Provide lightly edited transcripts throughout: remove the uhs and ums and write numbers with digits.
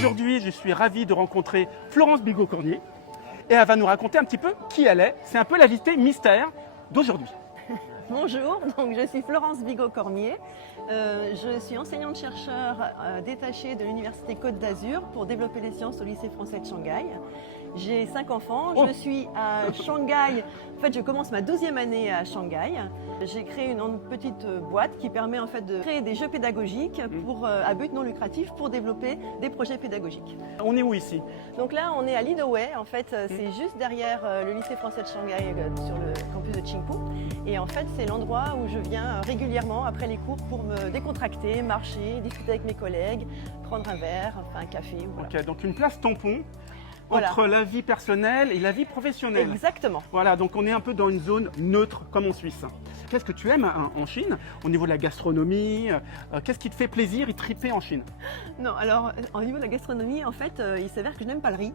aujourd'hui, je suis ravi de rencontrer Florence Bigot-Cormier et elle va nous raconter un petit peu qui elle est. C'est un peu l'invité mystère d'aujourd'hui. Bonjour, donc je suis Florence Bigot-Cormier. Je suis enseignante-chercheur détachée de l'Université Côte d'Azur pour développer les sciences au lycée français de Shanghai. J'ai 5 enfants, je suis à Shanghai, en fait je commence ma 12e année à Shanghai. J'ai créé une petite boîte qui permet en fait de créer des jeux pédagogiques à but non lucratif pour développer des projets pédagogiques. On est où ici? Donc là on est à Linoway, en fait c'est juste derrière le lycée français de Shanghai sur le campus de Qingpu. Et en fait c'est l'endroit où je viens régulièrement après les cours pour me décontracter, marcher, discuter avec mes collègues, prendre un verre, enfin un café. Voilà. Ok, donc une place tampon. Voilà. Entre la vie personnelle et la vie professionnelle. Exactement. Voilà, donc on est un peu dans une zone neutre comme en Suisse. Qu'est-ce que tu aimes en Chine au niveau de la gastronomie? Qu'est-ce qui te fait plaisir y triper en Chine? Non, alors au niveau de la gastronomie, en fait, il s'avère que je n'aime pas le riz.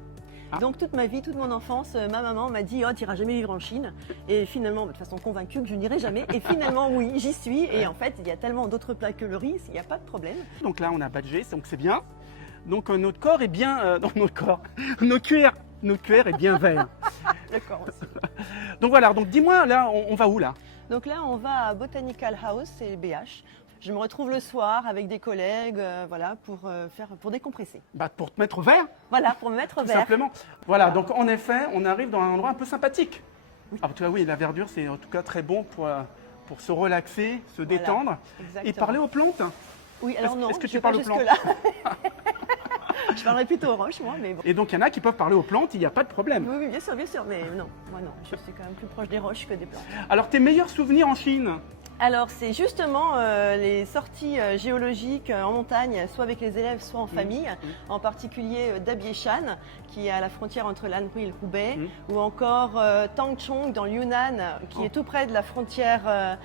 Donc toute ma vie, toute mon enfance, ma maman m'a dit « Oh, tu n'iras jamais vivre en Chine ». Et finalement, de façon convaincue que je n'irai jamais. Et finalement, oui, j'y suis. Et en fait, il y a tellement d'autres plats que le riz, il n'y a pas de problème. Donc là, on a badgé, donc c'est bien. Donc notre corps est bien... nos cuirs est bien vert. D'accord aussi. Donc voilà, donc dis-moi, là, on va où là? Donc là, on va à Botanical House, c'est BH. Je me retrouve le soir avec des collègues, voilà, pour décompresser. Bah, pour te mettre vert. Voilà, pour me mettre Tout vert. simplement. Voilà, donc en effet, on arrive dans un endroit un peu sympathique. Oui. Ah, tu vois, oui, la verdure, c'est en tout cas très bon pour se relaxer, se détendre et parler aux plantes. Oui, alors non, est-ce que je tu vais parles pas aux plantes? jusque-là. Je parlerai plutôt aux roches, moi, mais bon. Et donc, il y en a qui peuvent parler aux plantes, il n'y a pas de problème. Oui, bien sûr, mais non, moi non, je suis quand même plus proche des roches que des plantes. Alors, tes meilleurs souvenirs en Chine? Alors, c'est justement les sorties géologiques en montagne, soit avec les élèves, soit en famille, en particulier Dabieshan, qui est à la frontière entre l'Anhui et le Hubei, ou encore Tangchong dans le Yunnan, qui est tout près de la frontière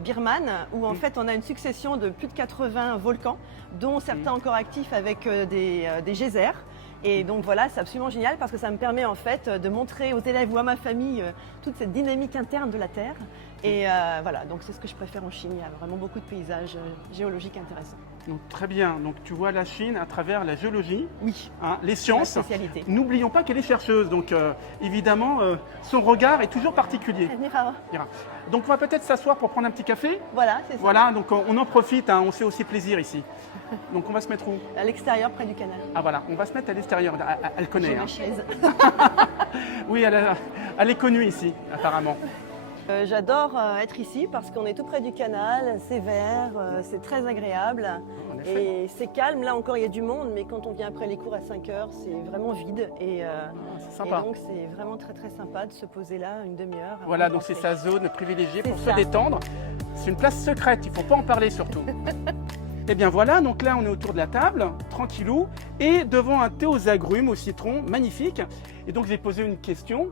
birmane, où en fait on a une succession de plus de 80 volcans, dont certains encore actifs avec des geysers. Et donc voilà, c'est absolument génial parce que ça me permet en fait de montrer aux élèves ou à ma famille toute cette dynamique interne de la Terre. Et voilà, donc c'est ce que je préfère en Chine. Il y a vraiment beaucoup de paysages géologiques intéressants. Donc, très bien, donc tu vois la Chine à travers la géologie, oui, les sciences. ma spécialité. N'oublions pas qu'elle est chercheuse, donc évidemment son regard est toujours particulier. Mira. Donc on va peut-être s'asseoir pour prendre un petit café. Voilà, c'est ça. Voilà, donc on en profite, on se fait aussi plaisir ici. Donc on va se mettre où? À l'extérieur, près du canal. Ah voilà, on va se mettre à l'extérieur, elle connaît. J'ai ma chaise. Oui, elle est connue ici, apparemment. J'adore être ici parce qu'on est tout près du canal, c'est vert, c'est très agréable et c'est calme. Là encore il y a du monde, mais quand on vient après les cours à 5 heures, c'est vraiment vide et donc c'est vraiment très très sympa de se poser là une demi-heure. Voilà, donc c'est sa zone privilégiée pour ça. Se détendre. C'est une place secrète, il ne faut pas en parler surtout. Et bien voilà, donc là on est autour de la table, tranquillou, et devant un thé aux agrumes, au citron, magnifique. Et donc j'ai posé une question,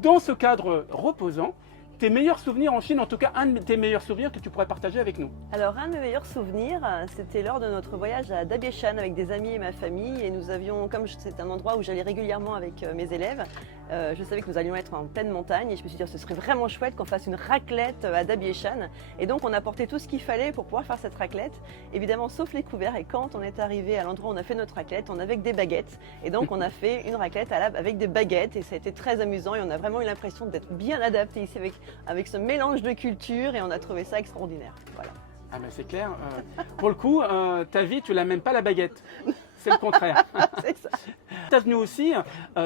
dans ce cadre reposant, tes meilleurs souvenirs en Chine, en tout cas un de tes meilleurs souvenirs que tu pourrais partager avec nous? Alors un de mes meilleurs souvenirs, c'était lors de notre voyage à Dabieshan avec des amis et ma famille. Et nous avions, comme c'est un endroit où j'allais régulièrement avec mes élèves, je savais que nous allions être en pleine montagne et je me suis dit ce serait vraiment chouette qu'on fasse une raclette à Dabieshan. Et donc on a porté tout ce qu'il fallait pour pouvoir faire cette raclette, évidemment sauf les couverts. Et quand on est arrivé à l'endroit où on a fait notre raclette, on avait que des baguettes. Et donc on a fait une raclette avec des baguettes et ça a été très amusant et on a vraiment eu l'impression d'être bien adapté ici avec ce mélange de culture et on a trouvé ça extraordinaire. Voilà. Ah ben c'est clair, pour le coup, ta vie, tu l'as même pas la baguette, c'est le contraire. C'est ça. Tu as venu aussi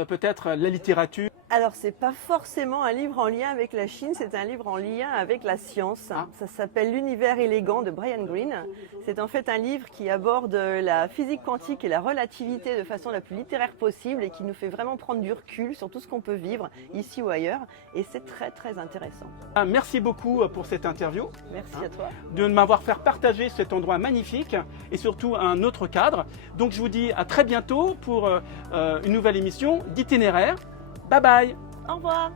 peut-être la littérature. Alors, c'est pas forcément un livre en lien avec la Chine, c'est un livre en lien avec la science. Ça s'appelle L'univers élégant de Brian Greene. C'est en fait un livre qui aborde la physique quantique et la relativité de façon la plus littéraire possible et qui nous fait vraiment prendre du recul sur tout ce qu'on peut vivre ici ou ailleurs. Et c'est très très intéressant. Merci beaucoup pour cette interview. Merci à toi. De m'avoir fait partager cet endroit magnifique et surtout un autre cadre. Donc je vous dis à très bientôt pour une nouvelle émission d'Itinéraire. Bye bye. Au revoir.